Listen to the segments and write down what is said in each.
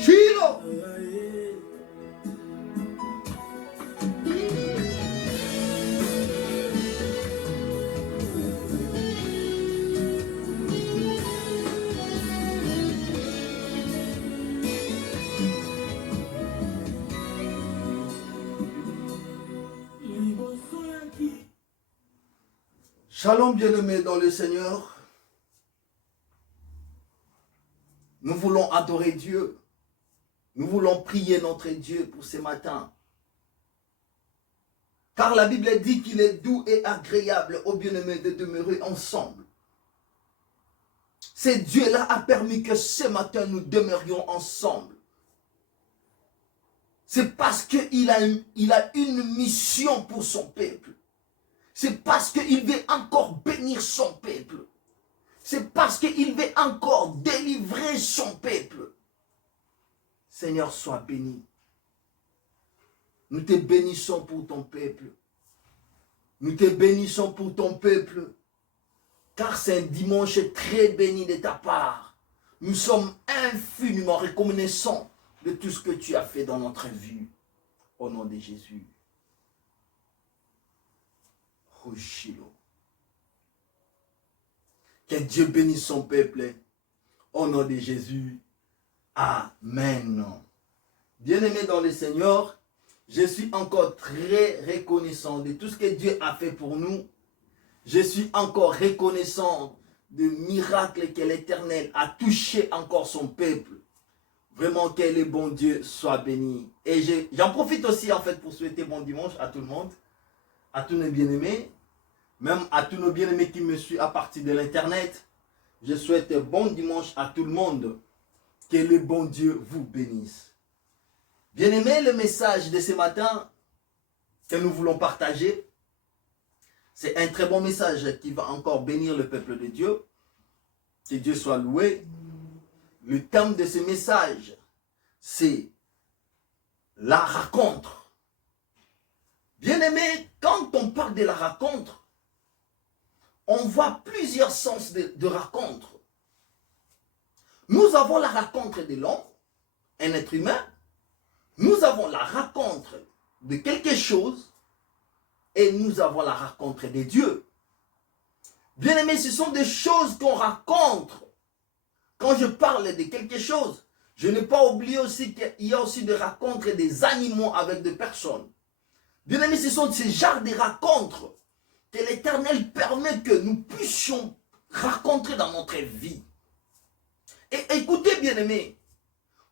Chilo. Shalom bien-aimés dans le Seigneur. Nous voulons adorer Dieu. Nous voulons prier notre Dieu pour ce matin. Car la Bible dit qu'il est doux et agréable aux bien-aimés de demeurer ensemble. C'est Dieu-là a permis que ce matin nous demeurions ensemble. C'est parce qu'il a une mission pour son peuple. C'est parce qu'il veut encore bénir son peuple. C'est parce qu'il veut encore délivrer son peuple. Seigneur, sois béni. Nous te bénissons pour ton peuple. Nous te bénissons pour ton peuple. Car c'est un dimanche très béni de ta part. Nous sommes infiniment reconnaissants de tout ce que tu as fait dans notre vie. Au nom de Jésus. Rochilo. Que Dieu bénisse son peuple. Au nom de Jésus. Amen. Bien-aimés dans le Seigneur, je suis encore très reconnaissant de tout ce que Dieu a fait pour nous. Je suis encore reconnaissant de miracles que l'Éternel a touché encore son peuple. Vraiment que le bon Dieu soit béni. Et j'en profite aussi en fait pour souhaiter bon dimanche à tout le monde. À tous nos bien-aimés, même à tous nos bien-aimés qui me suivent à partir de l'internet, je souhaite bon dimanche à tout le monde. Que le bon Dieu vous bénisse. Bien-aimés, le message de ce matin que nous voulons partager, c'est un très bon message qui va encore bénir le peuple de Dieu. Que Dieu soit loué. Le thème de ce message, c'est la rencontre. Bien-aimés, quand on parle de la rencontre, on voit plusieurs sens de rencontre. Nous avons la rencontre de l'homme, un être humain. Nous avons la rencontre de quelque chose. Et nous avons la rencontre de Dieu. Bien-aimés, ce sont des choses qu'on rencontre. Quand je parle de quelque chose, je n'ai pas oublié aussi qu'il y a aussi des rencontres des animaux avec des personnes. Bien-aimés, ce sont ces genres de rencontres que l'Éternel permet que nous puissions rencontrer dans notre vie. Et écoutez, bien-aimés,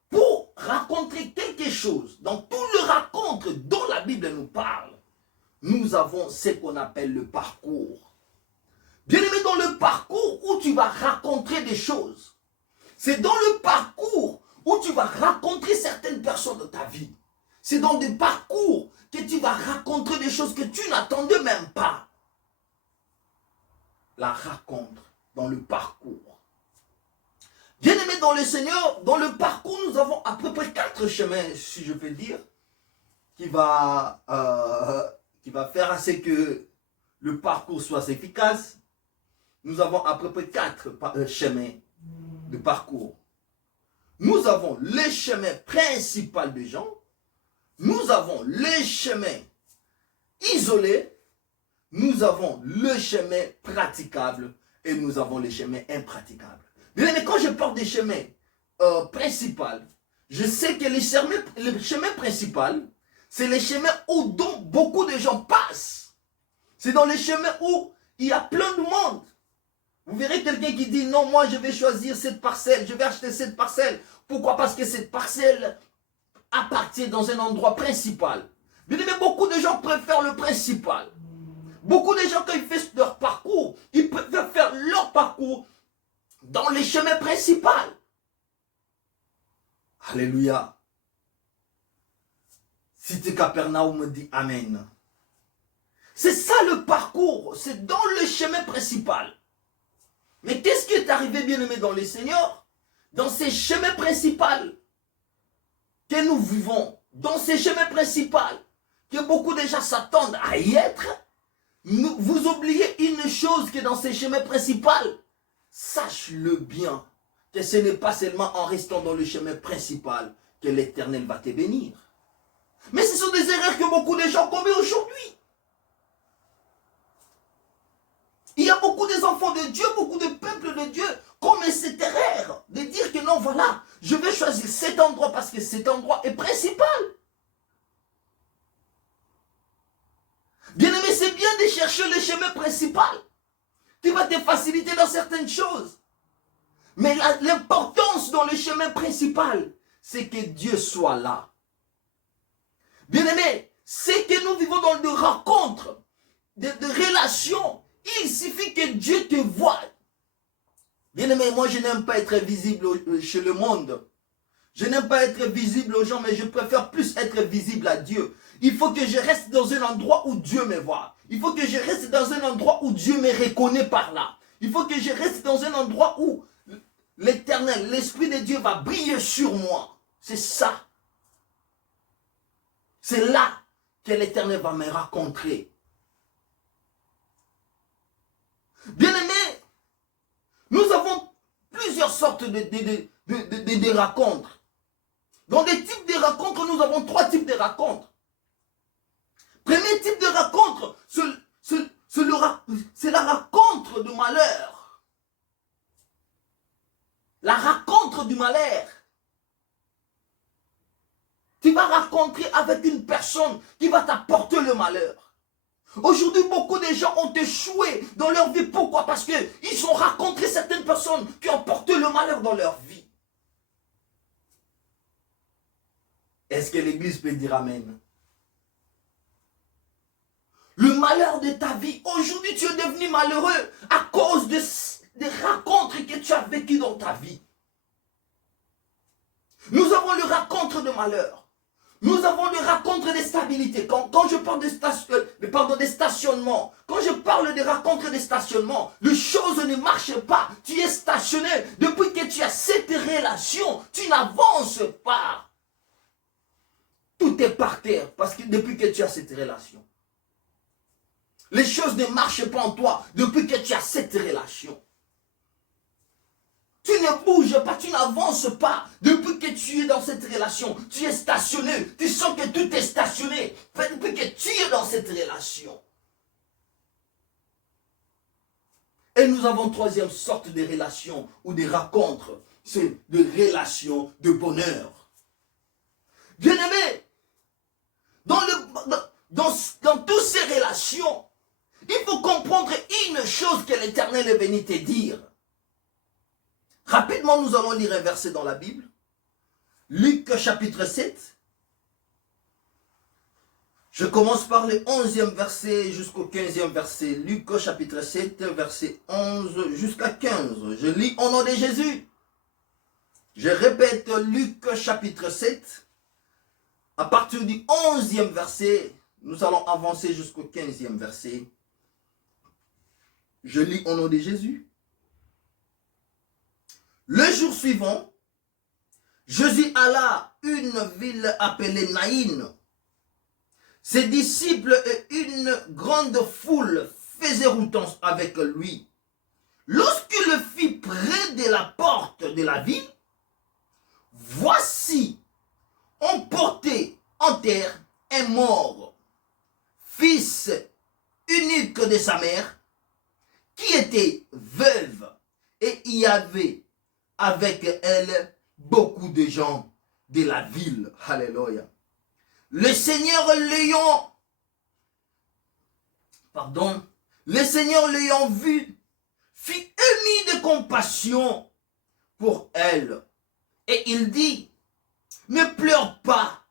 pour rencontrer quelque chose, dans tout le rencontre dont la Bible nous parle, nous avons ce qu'on appelle le parcours. Bien-aimés, dans le parcours où tu vas rencontrer des choses, c'est dans le parcours où tu vas rencontrer certaines personnes de ta vie. C'est dans des parcours que tu vas rencontrer des choses que tu n'attendais même pas. La rencontre dans le parcours. Bien-aimés dans le Seigneur, dans le parcours, nous avons à peu près 4 chemins, si je peux dire, qui va faire à ce que le parcours soit efficace. Nous avons à peu près 4 chemins de parcours. Nous avons les chemins principaux des gens. Nous avons les chemins isolés. Nous avons le chemin praticable et nous avons les chemins impraticables. Mais quand je parle des chemins principaux, je sais que les chemins principaux, c'est les chemins où dont beaucoup de gens passent. C'est dans les chemins où il y a plein de monde. Vous verrez quelqu'un qui dit, non, moi je vais choisir cette parcelle, je vais acheter cette parcelle. Pourquoi? Parce que cette parcelle appartient dans un endroit principal. Mais beaucoup de gens préfèrent le principal. Beaucoup de gens, quand ils font leur parcours, ils préfèrent faire leur parcours dans les chemins principaux. Alléluia. Cité Capernaum dit Amen. C'est ça le parcours, c'est dans le chemin principal. Mais qu'est-ce qui est arrivé, bien-aimé, dans le Seigneur? Dans ces chemins principaux que nous vivons, dans ces chemins principaux que beaucoup de gens s'attendent à y être, vous oubliez une chose que dans ces chemins principaux, sache-le bien, que ce n'est pas seulement en restant dans le chemin principal que l'Éternel va te bénir. Mais ce sont des erreurs que beaucoup de gens commettent aujourd'hui. Il y a beaucoup des enfants de Dieu, beaucoup de peuples de Dieu commettent cette erreur de dire que non, voilà, je vais choisir cet endroit parce que cet endroit est principal. Bien-aimé, c'est bien de chercher le chemin principal qui va te faciliter dans certaines choses. Mais l'importance dans le chemin principal, c'est que Dieu soit là. Bien-aimé, c'est que nous vivons dans de rencontres, de relations. Il suffit que Dieu te voie. Bien-aimé, moi je n'aime pas être visible chez le monde. Je n'aime pas être visible aux gens, mais je préfère plus être visible à Dieu. Il faut que je reste dans un endroit où Dieu me voit. Il faut que je reste dans un endroit où Dieu me reconnaît par là. Il faut que je reste dans un endroit où l'Éternel, l'Esprit de Dieu va briller sur moi. C'est ça. C'est là que l'Éternel va me rencontrer. Bien-aimés, nous avons plusieurs sortes de rencontres. Dans les types de rencontres, nous avons 3 types de rencontres. Premier type de rencontre, c'est la rencontre du malheur. La rencontre du malheur. Tu vas rencontrer avec une personne qui va t'apporter le malheur. Aujourd'hui, beaucoup de gens ont échoué dans leur vie. Pourquoi? Parce qu'ils ont rencontré certaines personnes qui ont porté le malheur dans leur vie. Est-ce que l'Église peut dire Amen? Le malheur de ta vie, aujourd'hui tu es devenu malheureux à cause des rencontres que tu as vécues dans ta vie. Nous avons le rencontre de malheur. Nous avons le rencontre de stabilité. Quand je parle de stationnement, quand je parle de rencontre de stationnement, les choses ne marchent pas. Tu es stationné. Depuis que tu as cette relation, tu n'avances pas. Tout est par terre parce que depuis que tu as cette relation. Les choses ne marchent pas en toi depuis que tu as cette relation. Tu ne bouges pas, tu n'avances pas depuis que tu es dans cette relation. Tu es stationné, tu sens que tout est stationné depuis que tu es dans cette relation. Et nous avons 3e sorte de relations ou de rencontres. C'est des relations de bonheur. Bien-aimé, dans toutes ces relations, il faut comprendre une chose que l'Éternel est venu te dire. Rapidement, nous allons lire un verset dans la Bible. Luc chapitre 7. Je commence par le 11e verset jusqu'au 15e verset. Luc chapitre 7, verset 11 jusqu'à 15. Je lis au nom de Jésus. Je répète, Luc chapitre 7. À partir du 11e verset, nous allons avancer jusqu'au 15e verset. Je lis au nom de Jésus. Le jour suivant, Jésus alla à une ville appelée Naïn. Ses disciples et une grande foule faisaient route avec lui. Lorsqu'il le fit près de la porte de la ville, voici, on portait en terre un mort, fils unique de sa mère, qui était veuve, et il y avait avec elle beaucoup de gens de la ville. Alléluia. Le Seigneur l'ayant vu, fut ému de compassion pour elle. Et il dit, ne pleure pas.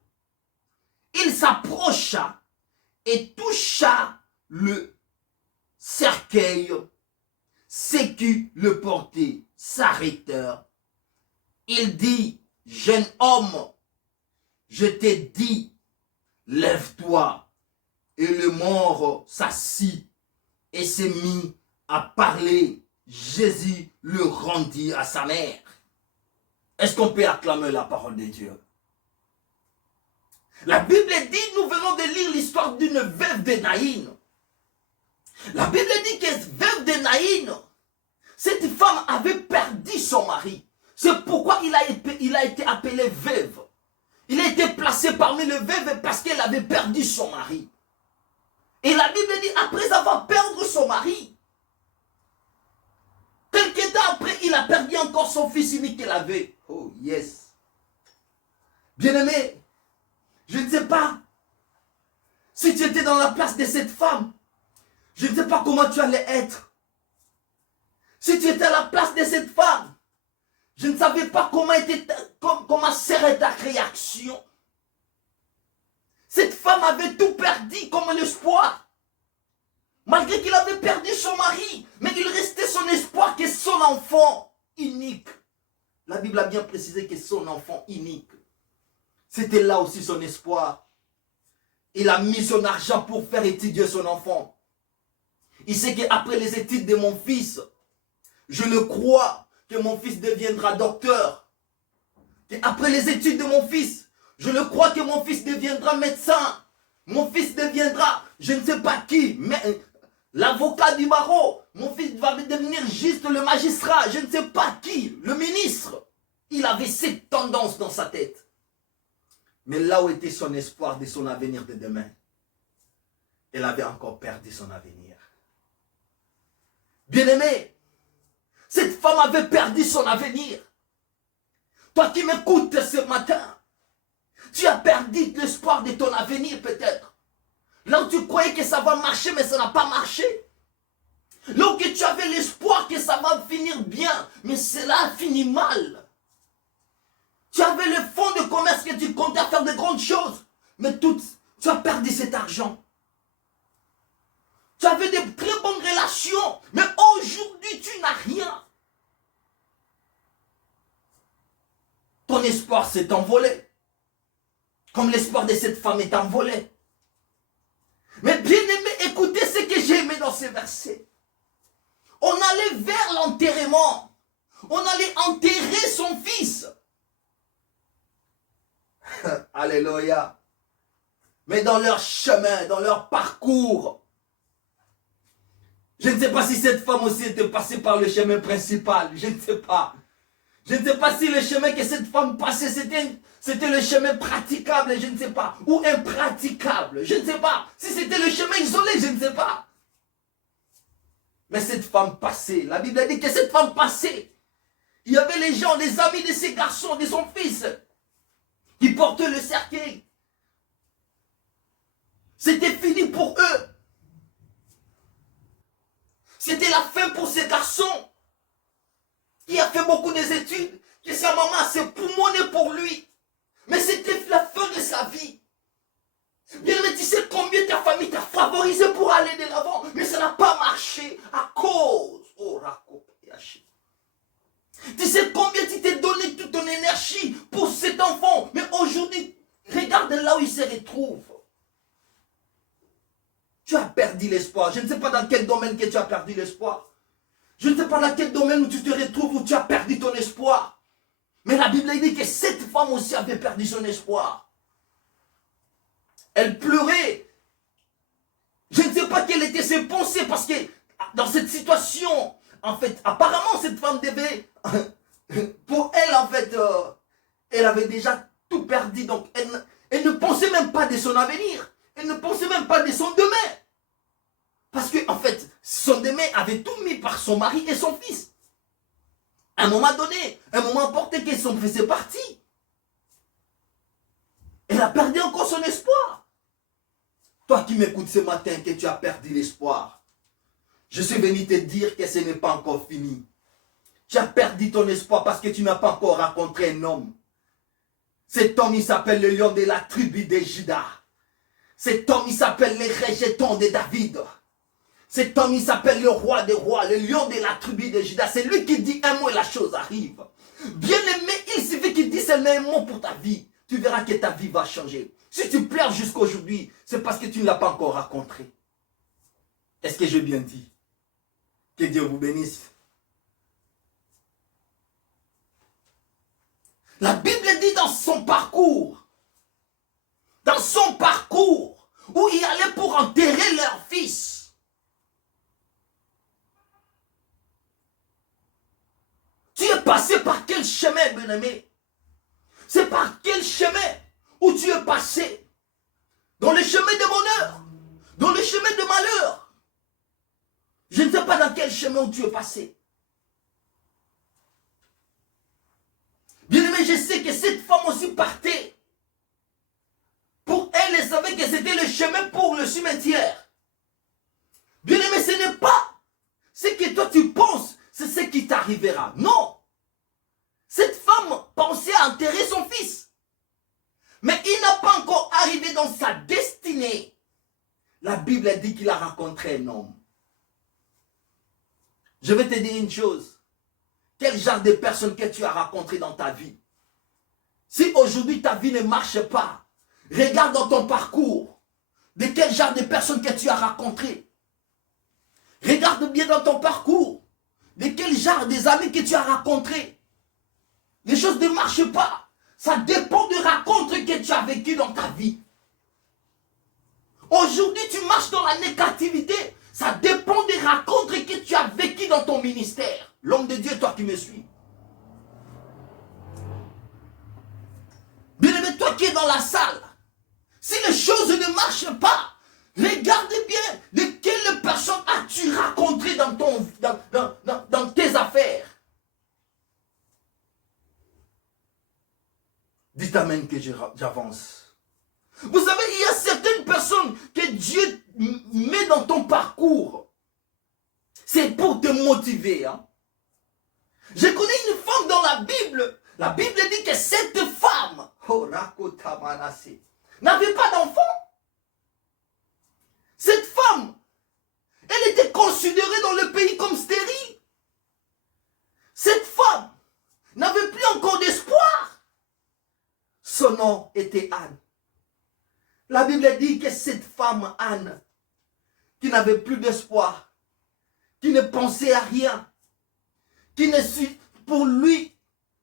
Il s'approcha et toucha le cercueil. C'est qui le portait, s'arrêtèrent. Il dit, jeune homme, je t'ai dit, lève-toi. Et le mort s'assit et s'est mis à parler. Jésus le rendit à sa mère. Est-ce qu'on peut acclamer la parole de Dieu? La Bible dit, nous venons de lire l'histoire d'une veuve de Naïn. La Bible dit que veuve de Naïn, cette femme avait perdu son mari. C'est pourquoi il a été appelé veuve. Il a été placé parmi les veuves parce qu'elle avait perdu son mari. Et la Bible dit, après avoir perdu son mari, quelques temps après, il a perdu encore son fils unique qu'elle avait. Oh yes. Bien-aimé, je ne sais pas si tu étais dans la place de cette femme. Je ne sais pas comment tu allais être. Si tu étais à la place de cette femme, je ne savais pas comment serait ta réaction. Cette femme avait tout perdu comme l'espoir. Malgré qu'il avait perdu son mari, mais il restait son espoir que son enfant unique. La Bible a bien précisé que son enfant unique. C'était là aussi son espoir. Il a mis son argent pour faire étudier son enfant. Il sait qu'après les études de mon fils, je le crois que mon fils deviendra docteur. Après les études de mon fils, je le crois que mon fils deviendra médecin. Mon fils deviendra, je ne sais pas qui, mais l'avocat du barreau. Mon fils va devenir juste le magistrat, je ne sais pas qui, le ministre. Il avait cette tendance dans sa tête. Mais là où était son espoir de son avenir de demain, elle avait encore perdu son avenir. Bien-aimé, cette femme avait perdu son avenir. Toi qui m'écoutes ce matin, tu as perdu l'espoir de ton avenir peut-être. Là où tu croyais que ça va marcher, mais ça n'a pas marché. Là où tu avais l'espoir que ça va finir bien, mais cela a fini mal. Tu avais le fonds de commerce que tu comptais faire de grandes choses, mais tu as perdu cet argent. Tu avais de très bonnes relations, mais aujourd'hui tu n'as rien. Ton espoir s'est envolé. Comme l'espoir de cette femme est envolé. Mais bien aimé, écoutez ce que j'ai aimé dans ces versets. On allait vers l'enterrement. On allait enterrer son fils. Alléluia. Mais dans leur chemin, dans leur parcours, je ne sais pas si cette femme aussi était passée par le chemin principal. Je ne sais pas. Je ne sais pas si le chemin que cette femme passait, c'était le chemin praticable, je ne sais pas. Ou impraticable, je ne sais pas. Si c'était le chemin isolé, je ne sais pas. Mais cette femme passait. La Bible a dit que cette femme passait. Il y avait les gens, les amis de ces garçons, de son fils, qui portaient le cercueil. C'était fini pour eux. C'était la fin pour ces garçons. Qui a fait beaucoup d'études, que sa maman s'est poumonée pour lui. Mais c'était la fin de sa vie. Bien, mais tu sais combien ta famille t'a favorisé pour aller de l'avant, mais ça n'a pas marché à cause. Oh, tu sais combien tu t'es donné toute ton énergie pour cet enfant, mais aujourd'hui, regarde là où il se retrouve. Tu as perdu l'espoir. Je ne sais pas dans quel domaine que tu as perdu l'espoir. Je ne sais pas dans quel domaine où tu te retrouves, où tu as perdu ton espoir. Mais la Bible dit que cette femme aussi avait perdu son espoir. Elle pleurait. Je ne sais pas quelles étaient ses pensées, parce que dans cette situation, en fait, apparemment cette femme devait, pour elle en fait, elle avait déjà tout perdu. Donc elle ne pensait même pas de son avenir. Elle ne pensait même pas de son demain. Parce que, en fait, son demain avait tout mis par son mari et son fils. À un moment donné, un moment porté qu'ils sont faisait partie. Elle a perdu encore son espoir. Toi qui m'écoutes ce matin, que tu as perdu l'espoir, je suis venu te dire que ce n'est pas encore fini. Tu as perdu ton espoir parce que tu n'as pas encore rencontré un homme. Cet homme, il s'appelle le lion de la tribu de Juda. Cet homme, il s'appelle le rejeton de David. Cet homme, il s'appelle le roi des rois, le lion de la tribu de Juda. C'est lui qui dit un mot et la chose arrive. Bien aimé, il suffit qu'il dise seulement un mot pour ta vie. Tu verras que ta vie va changer. Si tu pleures jusqu'à aujourd'hui, c'est parce que tu ne l'as pas encore rencontré. Est-ce que j'ai bien dit? Que Dieu vous bénisse. La Bible dit dans son parcours, où ils allaient pour enterrer leur fils. Tu es passé par quel chemin, bien-aimé? C'est par quel chemin où tu es passé? Dans le chemin de bonheur, dans le chemin de malheur. Je ne sais pas dans quel chemin où tu es passé. Bien-aimé, je sais que cette femme aussi partait. Pour elle, elle savait que c'était le chemin pour le cimetière. Bien-aimé, ce n'est pas ce que toi tu penses, c'est ce qui t'arrivera. Non. Cette femme pensait à enterrer son fils. Mais il n'a pas encore arrivé dans sa destinée. La Bible dit qu'il a rencontré un homme. Je vais te dire une chose. Quel genre de personne que tu as rencontré dans ta vie? Si aujourd'hui ta vie ne marche pas, regarde dans ton parcours. De quel genre de personne que tu as rencontré? Regarde bien dans ton parcours. De quel genre des amis que tu as rencontrés? Les choses ne marchent pas. Ça dépend des rencontres que tu as vécues dans ta vie. Aujourd'hui, tu marches dans la négativité. Ça dépend des rencontres que tu as vécues dans ton ministère. L'homme de Dieu, toi qui me suis. Bien-aimé, toi qui es dans la salle, si les choses ne marchent pas, regarde bien de quelle personne as-tu rencontré dans tes affaires. Dites amen que j'avance. Vous savez, il y a certaines personnes que Dieu met dans ton parcours. C'est pour te motiver. Hein? Je connais une femme dans la Bible. La Bible dit que cette femme n'avait pas d'enfant. Cette femme, elle était considérée dans le pays comme stérile. Cette femme n'avait plus encore d'espoir. Son nom était Anne. La Bible dit que cette femme, Anne, qui n'avait plus d'espoir, qui ne pensait à rien, qui ne suit pour lui,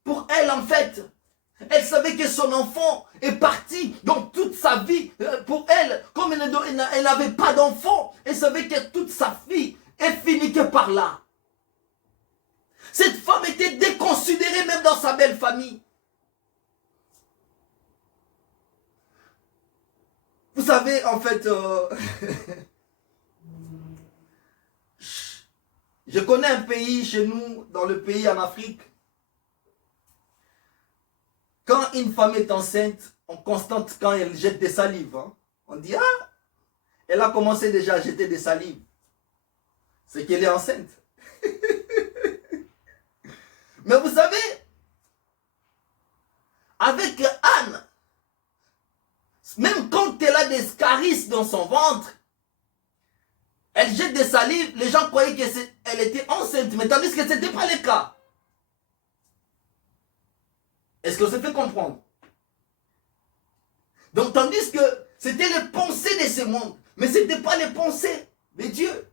pour elle en fait, elle savait que son enfant est parti dans toute sa vie. Pour elle, comme elle n'avait pas d'enfant, elle savait que toute sa vie est finie que par là. Cette femme était déconsidérée même dans sa belle famille. Vous savez, en fait, je connais un pays chez nous, dans le pays en Afrique. Quand une femme est enceinte, on constate quand elle jette des salives. Hein. On dit, ah, elle a commencé déjà à jeter des salives. C'est qu'elle est enceinte. Mais vous savez, avec Anne, même quand elle a des scaris dans son ventre, elle jette des salives, les gens croyaient qu'elle était enceinte, mais tandis que ce n'était pas le cas. Est-ce que ça fait comprendre? Donc tandis que c'était les pensées de ce monde, mais ce n'était pas les pensées de Dieu.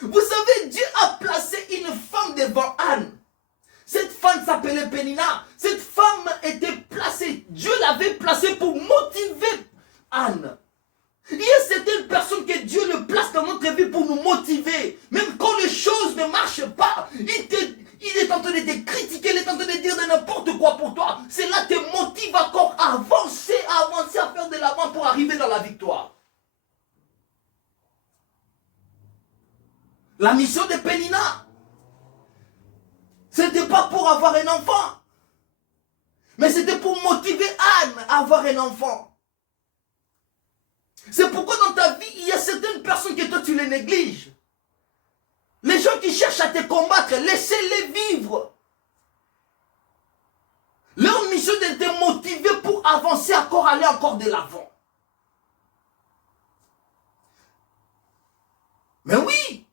Vous savez, Dieu a placé une femme devant Anne. Cette femme s'appelait Pénina. Cette femme était placée, Dieu l'avait placée pour motiver Anne. Il y a certaines personnes que Dieu le place dans notre vie pour nous motiver. Même quand les choses ne marchent pas, il est en train de te critiquer, il est en train de dire de n'importe quoi pour toi. Cela te motive encore à avancer, à faire de l'avant pour arriver dans la victoire. La mission de Pénina, ce n'était pas pour avoir un enfant, mais c'était pour motiver Anne à avoir un enfant. C'est pourquoi dans ta vie, il y a certaines personnes que toi tu les négliges. Les gens qui cherchent à te combattre, laissez-les vivre. Leur mission est de te motiver pour avancer encore, aller encore de l'avant. Mais oui,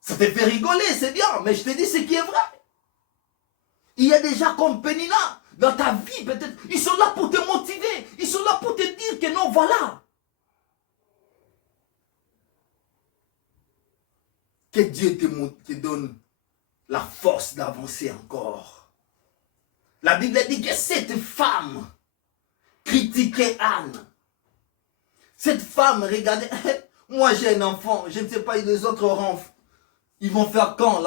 ça te fait rigoler, c'est bien, mais je te dis ce qui est vrai. Il y a des gens comme Pénina, dans ta vie peut-être, ils sont là pour te motiver, ils sont là pour te dire que non, voilà. Que Dieu te donne la force d'avancer encore. La Bible dit que cette femme critiquait Anne. Cette femme, regardez, moi j'ai un enfant, je ne sais pas, les autres auront, ils vont faire quand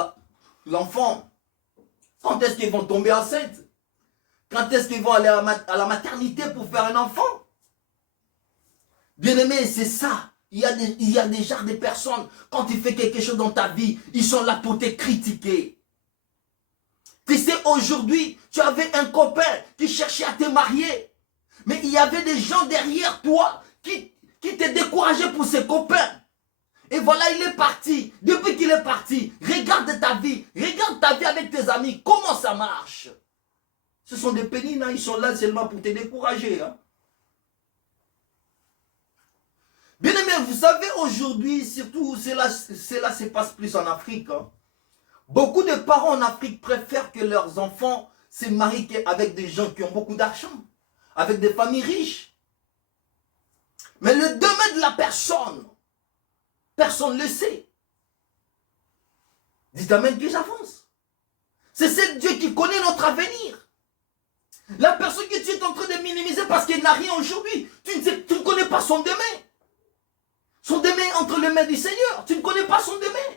l'enfant? Quand est-ce qu'ils vont tomber enceintes? Quand est-ce qu'ils vont aller à la maternité pour faire un enfant? Bien-aimé, c'est ça. Il y a déjà des personnes, quand tu fais quelque chose dans ta vie, ils sont là pour te critiquer. Tu sais, aujourd'hui, tu avais un copain qui cherchait à te marier. Mais il y avait des gens derrière toi qui te décourageaient pour ses copains. Et voilà, il est parti. Depuis qu'il est parti, regarde ta vie. Regarde ta vie avec tes amis. Comment ça marche? Ce sont des pénines, hein, ils sont là seulement pour te décourager. Hein. Bien aimé, vous savez, aujourd'hui, surtout, cela se passe plus en Afrique. Hein. Beaucoup de parents en Afrique préfèrent que leurs enfants se marient avec des gens qui ont beaucoup d'argent, avec des familles riches. Mais le domaine de la personne, personne ne le sait. Dites amen que j'avance. C'est ce Dieu qui connaît notre avenir. La personne que tu es en train de minimiser parce qu'elle n'a rien aujourd'hui, tu ne connais pas son demain. Son demain entre les mains du Seigneur. Tu ne connais pas son demain.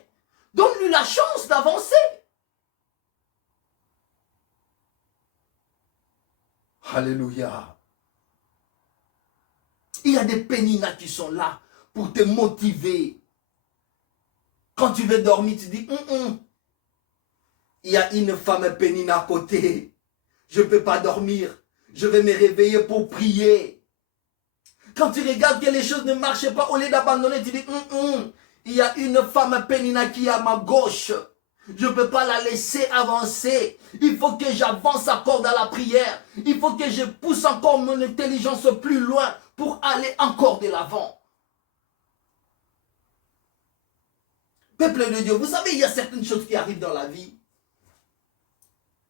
Donne-lui la chance d'avancer. Alléluia. Il y a des péninas qui sont là pour te motiver. Quand tu veux dormir, tu dis, il y a une femme pénina à côté. Je ne peux pas dormir. Je vais me réveiller pour prier. Quand tu regardes que les choses ne marchent pas, au lieu d'abandonner, tu dis, il y a une femme pénina qui est à ma gauche. Je ne peux pas la laisser avancer. Il faut que j'avance encore dans la prière. Il faut que je pousse encore mon intelligence plus loin pour aller encore de l'avant. Peuple de Dieu, vous savez, il y a certaines choses qui arrivent dans la vie.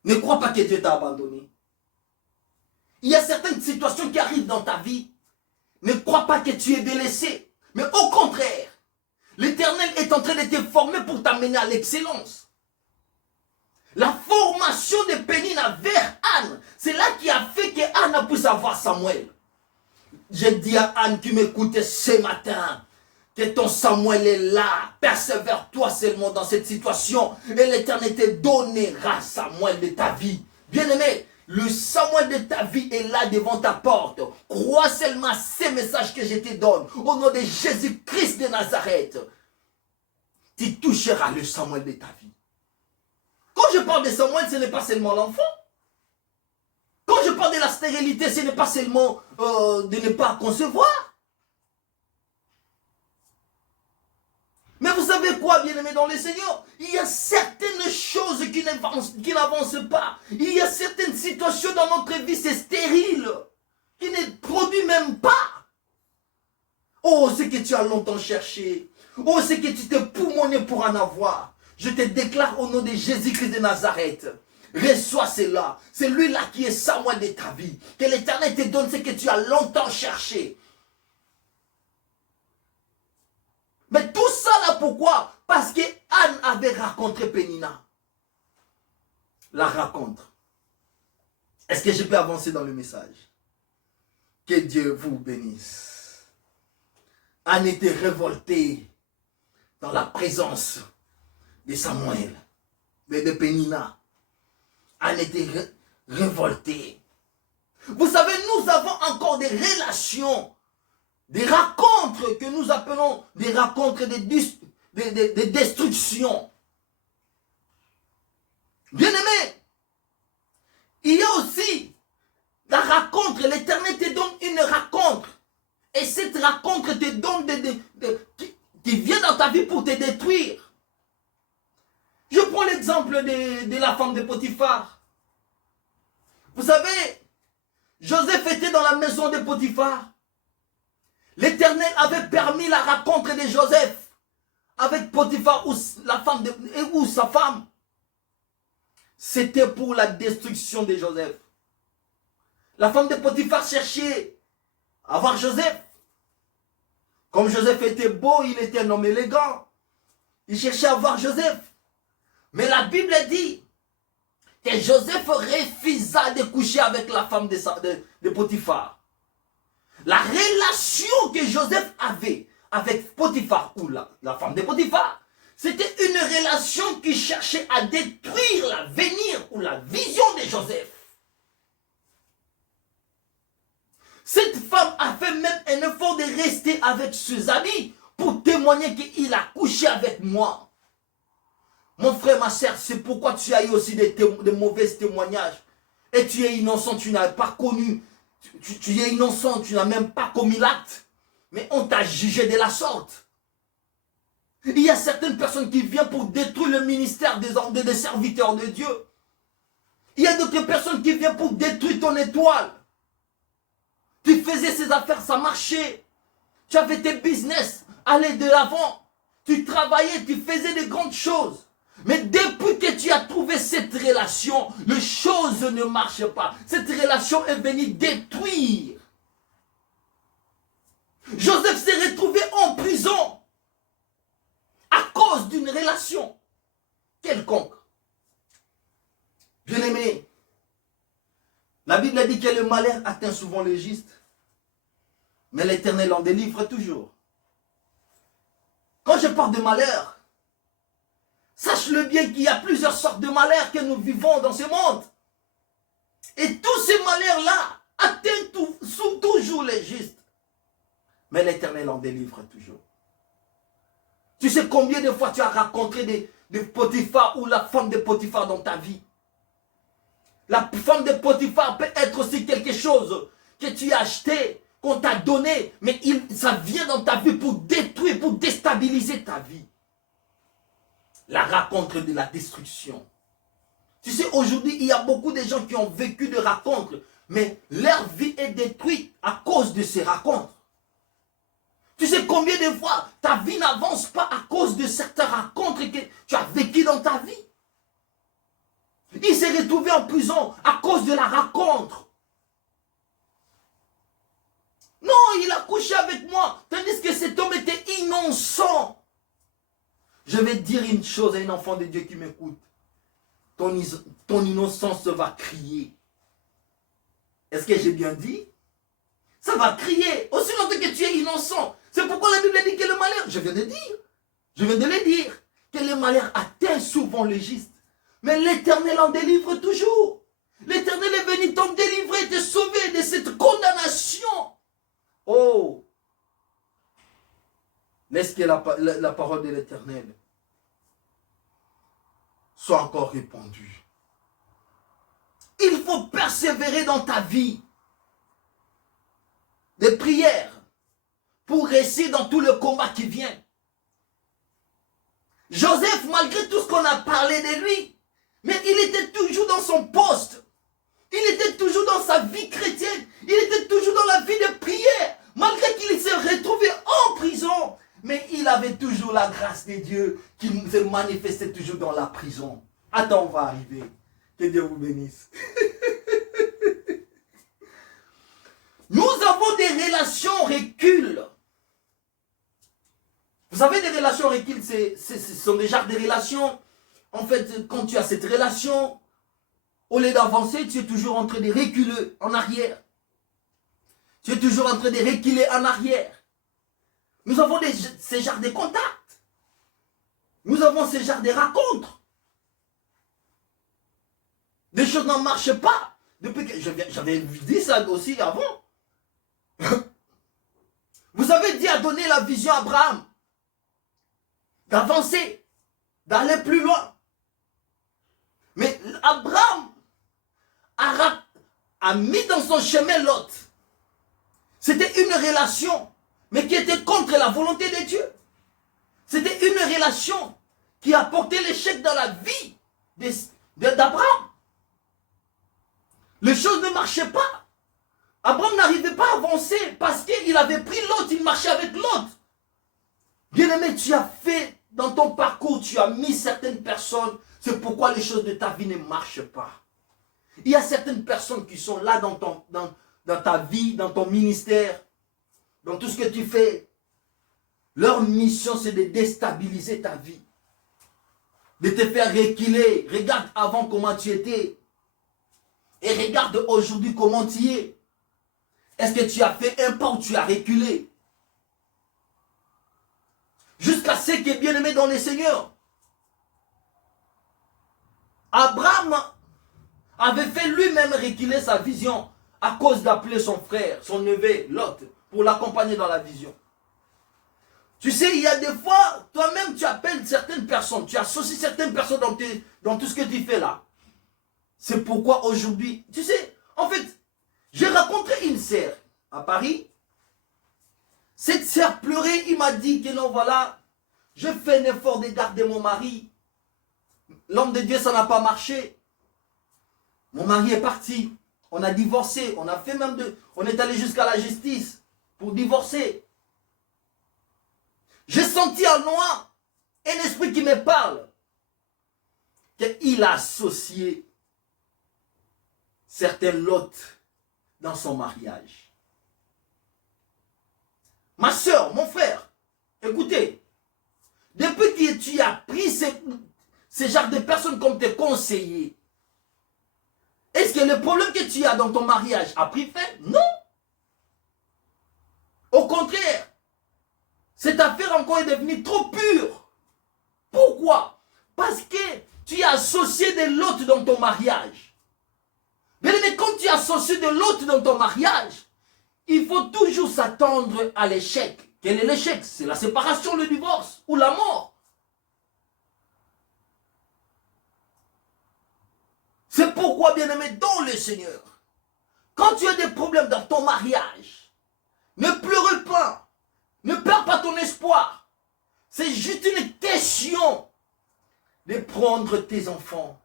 Ne crois pas que Dieu t'a abandonné. Il y a certaines situations qui arrivent dans ta vie. Ne crois pas que tu es délaissé. Mais au contraire, l'Éternel est en train de te former pour t'amener à l'excellence. La formation de Pénina vers Anne, c'est là qui a fait que Anne puisse avoir Samuel. Je dis à Anne qui m'écoutait ce matin, que ton Samuel est là. Persévère-toi seulement dans cette situation et l'Éternel te donnera Samuel de ta vie. Bien-aimé, le Samuel de ta vie est là devant ta porte. Crois seulement à ces messages que je te donne. Au nom de Jésus-Christ de Nazareth, tu toucheras le Samuel de ta vie. Quand je parle de Samuel, ce n'est pas seulement l'enfant. Quand je parle de la stérilité, ce n'est pas seulement de ne pas concevoir. Mais vous savez quoi, bien-aimés dans le Seigneur? Il y a certaines choses qui n'avancent pas. Il y a certaines situations dans notre vie, c'est stérile, qui ne produit même pas. Oh, c'est que tu as longtemps cherché. Oh, c'est que tu t'es poumonné pour en avoir. Je te déclare au nom de Jésus-Christ de Nazareth. Reçois cela. C'est lui-là qui est Samuel de ta vie. Que l'Éternel te donne ce que tu as longtemps cherché. Mais tout ça là, pourquoi? Parce que Anne avait rencontré Pénina. La rencontre. Est-ce que je peux avancer dans le message? Que Dieu vous bénisse. Anne était révoltée dans la présence de Samuel, de Pénina. Anne était révoltée. Vous savez, nous avons encore des relations, des rencontres que nous appelons des rencontres de destruction. Bien-aimé, il y a aussi la rencontre. L'Éternel te donne une rencontre. Et cette rencontre te donne qui vient dans ta vie pour te détruire. Je prends l'exemple de la femme de Potiphar. Vous savez, Joseph était dans la maison de Potiphar. L'Éternel avait permis la rencontre de Joseph avec Potiphar ou sa femme. C'était pour la destruction de Joseph. La femme de Potiphar cherchait à voir Joseph. Comme Joseph était beau, il était un homme élégant. Il cherchait à voir Joseph. Mais la Bible dit que Joseph refusa de coucher avec la femme de Potiphar. La relation que Joseph avait avec Potiphar, ou la femme de Potiphar, c'était une relation qui cherchait à détruire l'avenir ou la vision de Joseph. Cette femme a fait même un effort de rester avec ses amis pour témoigner qu'il a couché avec moi. Mon frère, ma soeur, c'est pourquoi tu as eu aussi de mauvais témoignages. Et tu es innocent, tu n'as pas connu. Tu es innocent, tu n'as même pas commis l'acte. Mais on t'a jugé de la sorte. Il y a certaines personnes qui viennent pour détruire le ministère des serviteurs de Dieu. Il y a d'autres personnes qui viennent pour détruire ton étoile. Tu faisais ces affaires, ça marchait. Tu avais tes business, allez de l'avant. Tu travaillais, tu faisais de grandes choses. Mais depuis que tu as trouvé cette relation, les choses ne marchent pas. Cette relation est venue détruire. Joseph s'est retrouvé en prison à cause d'une relation quelconque. Bien-aimé, la Bible dit que le malheur atteint souvent le juste, mais l'Éternel en délivre toujours. Quand je parle de malheur, sache-le bien qu'il y a plusieurs sortes de malheurs que nous vivons dans ce monde. Et tous ces malheurs-là atteignent toujours les justes. Mais l'Éternel en délivre toujours. Tu sais combien de fois tu as rencontré de Potiphar ou la femme de Potiphar dans ta vie? La femme de Potiphar peut être aussi quelque chose que tu as acheté, qu'on t'a donné, mais ça vient dans ta vie pour détruire, pour déstabiliser ta vie. La rencontre de la destruction. Tu sais, aujourd'hui, il y a beaucoup de gens qui ont vécu de rencontres, mais leur vie est détruite à cause de ces rencontres. Tu sais combien de fois ta vie n'avance pas à cause de certaines rencontres que tu as vécues dans ta vie? Il s'est retrouvé en prison à cause de la rencontre. Non, il a couché avec moi, tandis que cet homme était innocent. Je vais dire une chose à un enfant de Dieu qui m'écoute. Ton innocence va crier. Est-ce que j'ai bien dit? Ça va crier aussi longtemps que tu es innocent. C'est pourquoi la Bible dit que le malheur, je viens de le dire, que le malheur atteint souvent le juste. Mais l'Éternel en délivre toujours. L'Éternel est venu t'en délivrer, te sauver de cette condamnation. Oh! Laisse que la parole de l'Éternel soit encore répandue. Il faut persévérer dans ta vie. Des prières pour réussir dans tout le combat qui vient. Joseph, malgré tout ce qu'on a parlé de lui, mais il était toujours dans son poste. Il était toujours dans sa vie chrétienne. Il était toujours dans la vie de prière. Malgré qu'il s'est retrouvé en prison, mais il avait toujours la grâce de Dieu qui se manifestait toujours dans la prison. Attends, on va arriver. Que Dieu vous bénisse. Nous avons des relations reculs. Vous savez, des relations reculs, ce sont déjà des relations. En fait, quand tu as cette relation, au lieu d'avancer, tu es toujours en train de reculer en arrière. Tu es toujours en train de reculer en arrière. Nous avons ces genres de contacts. Nous avons ces genres de rencontres. Des choses n'en marchent pas. Depuis que j'avais dit ça aussi avant. Vous avez dit à donner la vision à Abraham. D'avancer. D'aller plus loin. Mais Abraham a mis dans son chemin Lot. C'était une relation, mais qui était contre la volonté de Dieu. C'était une relation qui a porté l'échec dans la vie d'Abraham. Les choses ne marchaient pas. Abraham n'arrivait pas à avancer parce qu'il avait pris l'autre, il marchait avec l'autre. Bien-aimé, tu as fait dans ton parcours, tu as mis certaines personnes, c'est pourquoi les choses de ta vie ne marchent pas. Il y a certaines personnes qui sont là dans ta vie, dans ton ministère, dans tout ce que tu fais. Leur mission, c'est de déstabiliser ta vie. De te faire reculer. Regarde avant comment tu étais. Et regarde aujourd'hui comment tu es. Est-ce que tu as fait un pas ou tu as reculé? Jusqu'à ce qui est bien aimé dans les Seigneurs. Abraham avait fait lui-même reculer sa vision à cause d'appeler son frère, son neveu, Lot, pour l'accompagner dans la vision. Tu sais, il y a des fois, toi-même, tu appelles certaines personnes, tu associes certaines personnes dans tout ce que tu fais là. C'est pourquoi aujourd'hui, tu sais, en fait, j'ai rencontré une sœur à Paris. Cette sœur pleurait, il m'a dit que non, voilà, je fais un effort de garder mon mari. L'homme de Dieu, ça n'a pas marché. Mon mari est parti. On a divorcé. On a fait même on est allé jusqu'à la justice pour divorcer. J'ai senti en moi un esprit qui me parle. Qu'il a associé certains lots dans son mariage. Ma soeur, mon frère, écoutez, depuis que tu as pris ce genre de personnes comme tes conseillers, est-ce que le problème que tu as dans ton mariage a pris fin? Non. Au contraire, cette affaire encore est devenue trop pure. Pourquoi? Parce que tu as associé des lots dans ton mariage. Mais quand tu as associé des lots dans ton mariage, il faut toujours s'attendre à l'échec. Quel est l'échec? C'est la séparation, le divorce ou la mort. C'est pourquoi, bien-aimé, dans le Seigneur, quand tu as des problèmes dans ton mariage, ne pleure pas, ne perds pas ton espoir. C'est juste une question de prendre tes enfants,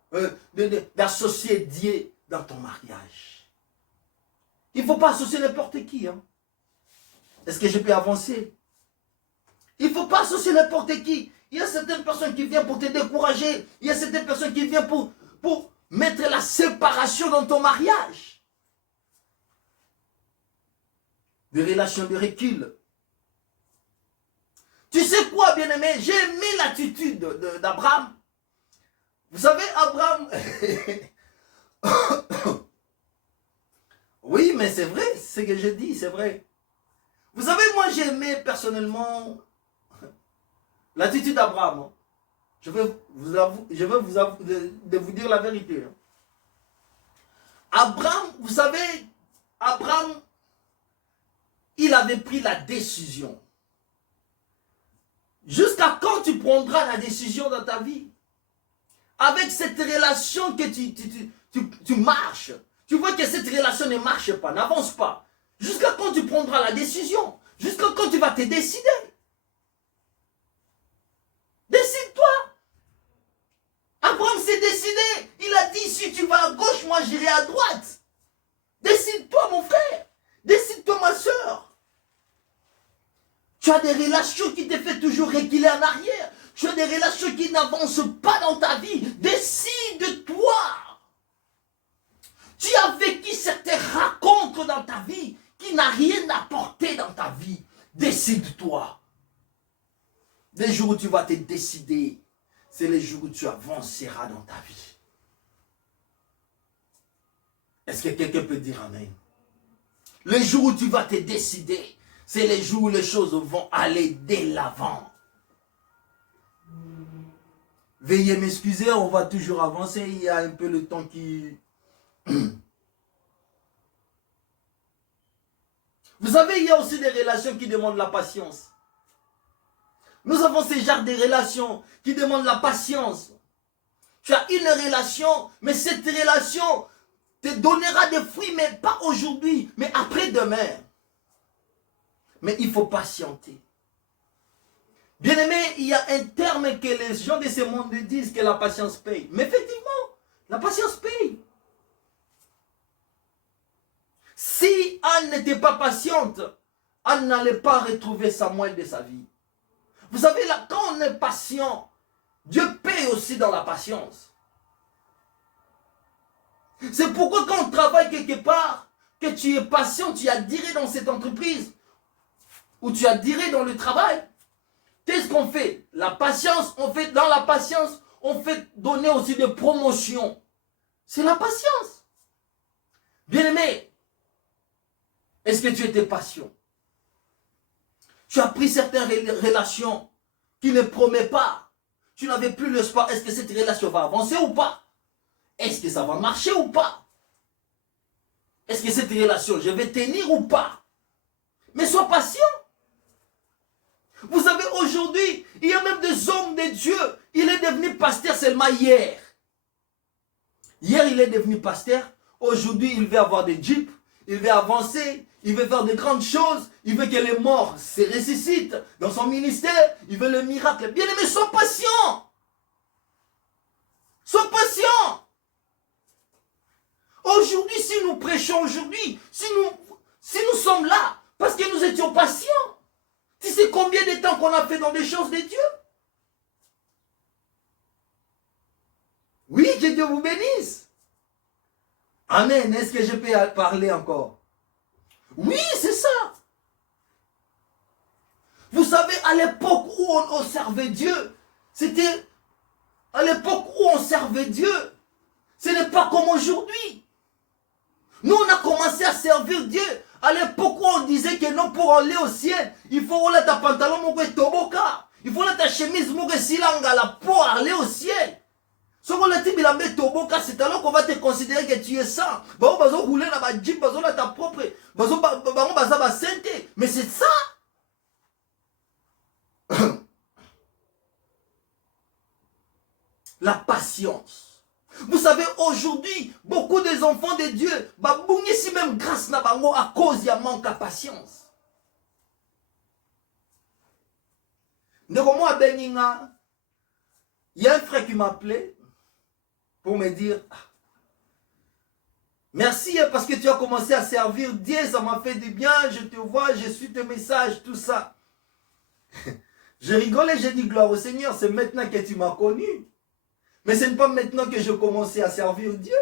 d'associer Dieu dans ton mariage. Il ne faut pas associer n'importe qui. Hein. Est-ce que je peux avancer? Il ne faut pas associer n'importe qui. Il y a certaines personnes qui viennent pour te décourager. Il y a certaines personnes qui viennent pour mettre la séparation dans ton mariage. Des relations de recul. Tu sais quoi, bien-aimé? J'ai aimé l'attitude d'Abraham. Vous savez, Abraham... Oui, mais c'est vrai, ce que je dis, c'est vrai. Vous savez, moi, j'ai aimé personnellement l'attitude d'Abraham. Hein. Je vais vous dire la vérité. Hein. Abraham, vous savez, Abraham, il avait pris la décision. Jusqu'à quand tu prendras la décision dans ta vie? Avec cette relation que tu marches, tu vois que cette relation ne marche pas, n'avance pas. Jusqu'à quand tu prendras la décision? Jusqu'à quand tu vas te décider? Décide-toi. Abraham s'est décidé. Il a dit, si tu vas à gauche, moi j'irai à droite. Décide-toi, mon frère. Décide-toi, ma soeur. Tu as des relations qui te font toujours reculer en arrière. Tu as des relations qui n'avancent pas dans ta vie. Décide-toi. Tu as vécu certaines rencontres dans ta vie qui n'ont rien apporté dans ta vie. Décide-toi. Les jours où tu vas te décider, c'est les jours où tu avanceras dans ta vie. Est-ce que quelqu'un peut dire amen? Les jours où tu vas te décider, c'est les jours où les choses vont aller dès l'avant. Veuillez m'excuser, on va toujours avancer. Il y a un peu le temps qui... Vous savez, il y a aussi des relations qui demandent la patience. Nous avons ces genres de relations qui demandent la patience. Tu as une relation, mais cette relation te donnera des fruits, mais pas aujourd'hui, mais après-demain. Mais il faut patienter. Bien-aimé, il y a un terme que les gens de ce monde disent que la patience paye. Mais effectivement, la patience paye. Si Anne n'était pas patiente, Anne n'allait pas retrouver Samuel de sa vie. Vous savez, là, quand on est patient, Dieu paye aussi dans la patience. C'est pourquoi quand on travaille quelque part, que tu es patient, tu as duré dans cette entreprise, ou tu as duré dans le travail, qu'est-ce qu'on fait? La patience, dans la patience, on fait donner aussi des promotions. C'est la patience. Bien-aimé, est-ce que tu étais patient? Tu as pris certaines relations qui ne promettent pas. Tu n'avais plus l'espoir. Est-ce que cette relation va avancer ou pas? Est-ce que ça va marcher ou pas? Est-ce que cette relation, je vais tenir ou pas? Mais sois patient. Vous savez, aujourd'hui, il y a même des hommes de Dieu. Il est devenu pasteur seulement hier. Hier, il est devenu pasteur. Aujourd'hui, il veut avoir des jeeps. Il veut avancer. Il veut faire de grandes choses. Il veut que les morts se ressuscitent dans son ministère. Il veut le miracle. Bien aimé, sois patient. Sois patient. Aujourd'hui, si nous prêchons aujourd'hui, si nous sommes là, parce que nous étions patients. Tu sais combien de temps qu'on a fait dans des choses de Dieu? Oui, que Dieu vous bénisse. Amen. Est-ce que je peux parler encore? Oui, c'est ça. Vous savez, à l'époque où on servait Dieu, c'était à l'époque où on servait Dieu. Ce n'est pas comme aujourd'hui. Nous, on a commencé à servir Dieu à l'époque où on disait que non, pour aller au ciel, il faut rouler ta pantalon, mon toboka. Il faut rouler ta chemise, mon silangala, pour aller au ciel. Si on a dit que toboka, c'est alors qu'on va te considérer que tu es saint. Bah, on va rouler dans la jeep, bah, on a ta propre. Bah, on va santé. Mais c'est ça. La patience. Vous savez, aujourd'hui, beaucoup des enfants de Dieu, bah, si même grâce na bango à cause de manque de patience. Moi, Beninga, il y a un frère qui m'appelait pour me dire merci parce que tu as commencé à servir Dieu, ça m'a fait du bien, je te vois, je suis tes messages, tout ça. Je rigolais, j'ai dit gloire au Seigneur, c'est maintenant que tu m'as connu. Mais ce n'est pas maintenant que je commençais à servir Dieu.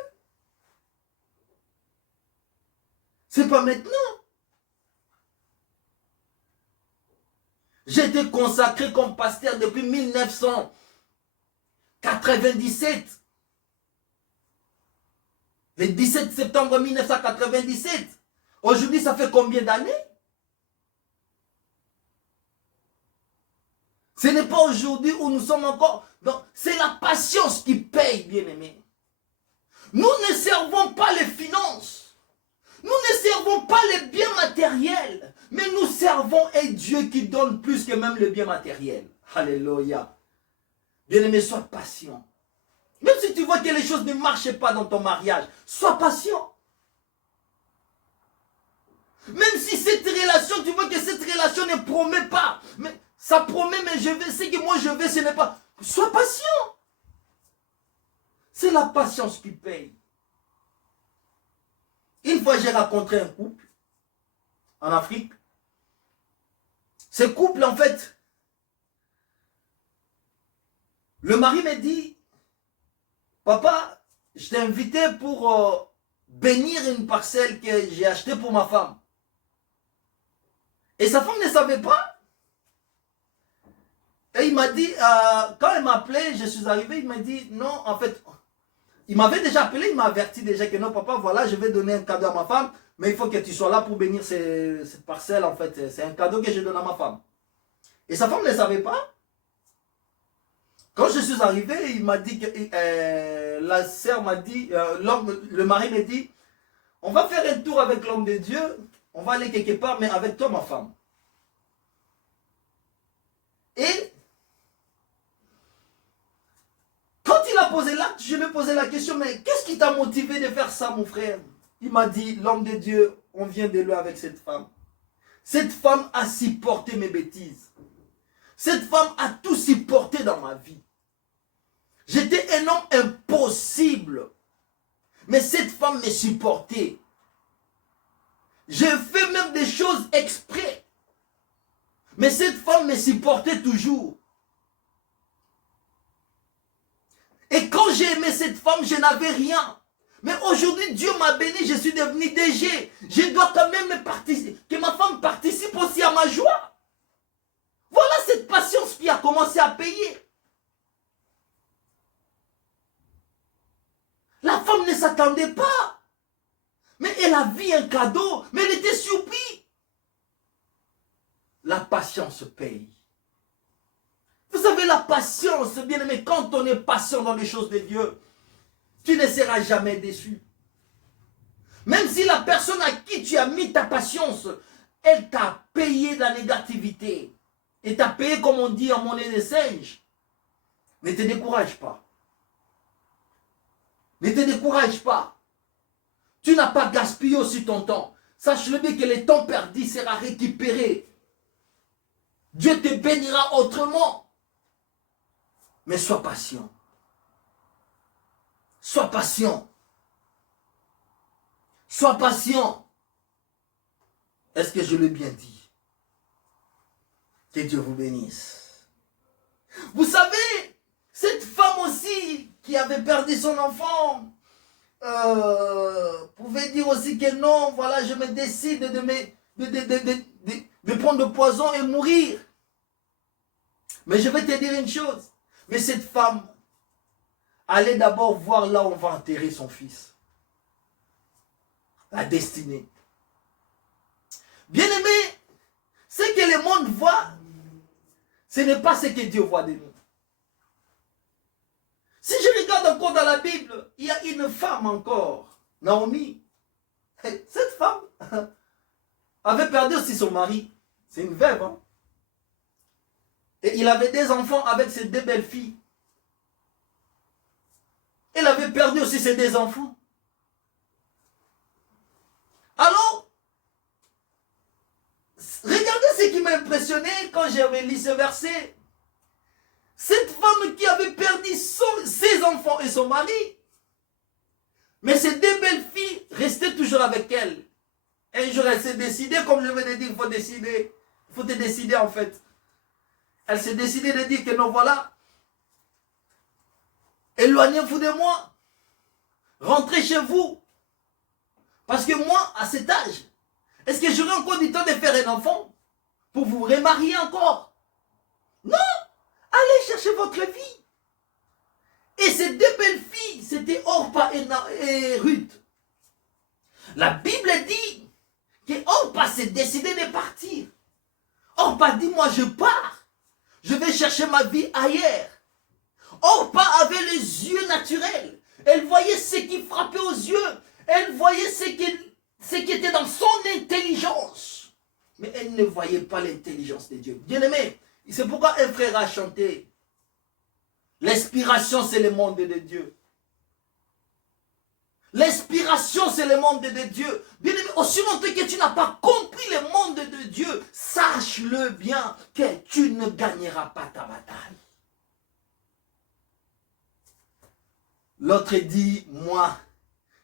C'est pas maintenant. J'ai été consacré comme pasteur depuis 1997. Le 17 septembre 1997. Aujourd'hui, ça fait combien d'années? Ce n'est pas aujourd'hui où nous sommes encore... C'est la patience qui paye, bien-aimés. Nous ne servons pas les finances. Nous ne servons pas les biens matériels. Mais nous servons un Dieu qui donne plus que même les biens matériels. Alléluia. Bien-aimé, sois patient. Même si tu vois que les choses ne marchent pas dans ton mariage, sois patient. Même si cette relation, tu vois que cette relation ne promet pas. Mais ça promet, mais je vais, c'est que moi je vais, ce n'est pas... Sois patient. C'est la patience qui paye. Une fois, j'ai rencontré un couple en Afrique. Ce couple, en fait, le mari me dit, papa, je t'ai invité pour bénir une parcelle que j'ai achetée pour ma femme. Et sa femme ne savait pas. Et il m'a dit, quand elle m'a appelé, je suis arrivé, il m'a dit, non, en fait, il m'avait déjà appelé, il m'a averti déjà que non, papa, voilà, je vais donner un cadeau à ma femme, mais il faut que tu sois là pour bénir cette parcelle, en fait. C'est un cadeau que je donne à ma femme. Et sa femme ne savait pas. Quand je suis arrivé, il m'a dit que la sœur m'a dit, le mari m'a dit, on va faire un tour avec l'homme de Dieu, on va aller quelque part, mais avec toi, ma femme. Et quand il a posé l'acte, je lui ai posé la question, mais qu'est-ce qui t'a motivé de faire ça, mon frère? Il m'a dit, l'homme de Dieu, on vient de loin avec cette femme. Cette femme a supporté mes bêtises. Cette femme a tout supporté dans ma vie. J'étais un homme impossible. Mais cette femme me supportait. J'ai fait même des choses exprès. Mais cette femme me supportait toujours. Et quand j'ai aimé cette femme, je n'avais rien. Mais aujourd'hui, Dieu m'a béni, je suis devenu DG. Je dois quand même participer, que ma femme participe aussi à ma joie. Voilà cette patience qui a commencé à payer. La femme ne s'attendait pas. Mais elle a vu un cadeau, mais elle était surprise. La patience paye. Vous savez, la patience, bien aimé, quand on est patient dans les choses de Dieu, tu ne seras jamais déçu. Même si la personne à qui tu as mis ta patience, elle t'a payé de la négativité, et t'a payé, comme on dit en monnaie de singe, ne te décourage pas. Ne te décourage pas. Tu n'as pas gaspillé aussi ton temps. Sache-le bien que le temps perdu sera récupéré. Dieu te bénira autrement. Mais sois patient. Sois patient. Sois patient. Est-ce que je l'ai bien dit? Que Dieu vous bénisse. Vous savez, cette femme aussi qui avait perdu son enfant pouvait dire aussi que non, voilà, je me décide de prendre le poison et mourir. Mais je vais te dire une chose. Mais cette femme allait d'abord voir là où on va enterrer son fils. La destinée. Bien-aimé, ce que le monde voit, ce n'est pas ce que Dieu voit de nous. Si je regarde encore dans la Bible, il y a une femme encore, Naomi. Cette femme avait perdu aussi son mari. C'est une veuve. Hein? Et il avait des enfants avec ses deux belles filles. Elle avait perdu aussi ses deux enfants. Alors, regardez ce qui m'a impressionné quand j'avais lu ce verset. Cette femme qui avait perdu ses enfants et son mari, mais ces deux belles filles restaient toujours avec elle. Un jour, elle s'est décidée, comme je venais de dire, il faut décider. Il faut te décider en fait. Elle s'est décidée de dire que non, voilà, éloignez-vous de moi. Rentrez chez vous. Parce que moi, à cet âge, est-ce que j'aurai encore du temps de faire un enfant pour vous remarier encore? Non. Allez chercher votre vie. Et ces deux belles filles, c'était Orpa et Ruth. La Bible dit que Orpa s'est décidé de partir. Orpa dit, moi je pars. Je vais chercher ma vie ailleurs. Orpa avait les yeux naturels. Elle voyait ce qui frappait aux yeux. Elle voyait ce qui était dans son intelligence. Mais elle ne voyait pas l'intelligence de Dieu. Bien-aimé, c'est pourquoi un frère a chanté. L'inspiration, c'est le monde de Dieu. L'inspiration, c'est le monde de Dieu. Bien-aimé, aussi longtemps que tu n'as pas compris le monde de Dieu, sache-le bien que tu ne gagneras pas ta bataille. L'autre dit, moi,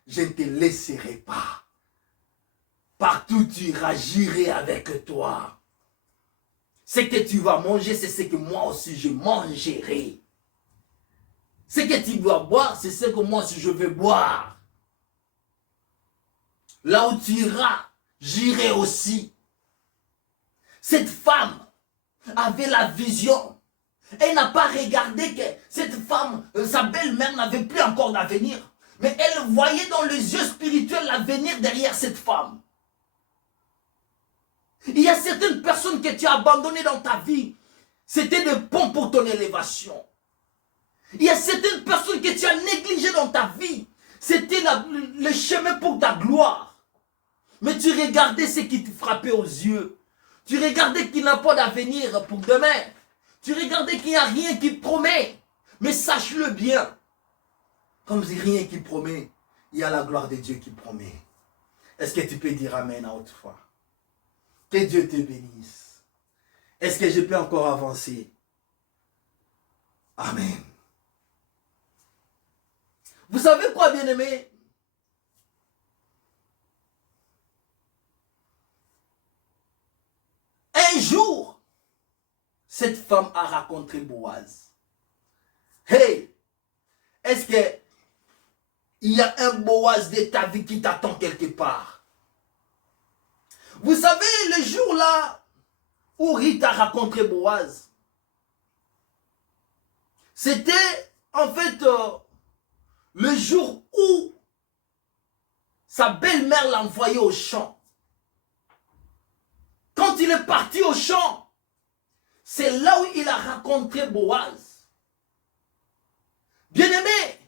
je ne te laisserai pas. Partout tu iras, j'irai avec toi. Ce que tu vas manger, c'est ce que moi aussi je mangerai. Ce que tu dois boire, c'est ce que moi aussi je vais boire. Là où tu iras, j'irai aussi. Cette femme avait la vision. Elle n'a pas regardé que cette femme, sa belle-mère n'avait plus encore d'avenir. Mais elle voyait dans les yeux spirituels l'avenir derrière cette femme. Il y a certaines personnes que tu as abandonnées dans ta vie. C'était des ponts pour ton élévation. Il y a certaines personnes que tu as négligées dans ta vie. C'était le chemin pour ta gloire. Mais tu regardais ce qui te frappait aux yeux. Tu regardais qu'il n'y a pas d'avenir pour demain. Tu regardais qu'il n'y a rien qui promet. Mais sache-le bien. Comme il n'y a rien qui promet, il y a la gloire de Dieu qui promet. Est-ce que tu peux dire Amen à haute voix? Que Dieu te bénisse. Est-ce que je peux encore avancer? Amen. Vous savez quoi, bien-aimé? Un jour, cette femme a rencontré Boaz. Hey! Est-ce que il y a un Boaz de ta vie qui t'attend quelque part. Vous savez, le jour là où Ruth a rencontré Boaz, c'était en fait le jour où sa belle-mère l'a envoyé au champ. Quand il est parti au champ, c'est là où il a rencontré Boaz. Bien-aimé,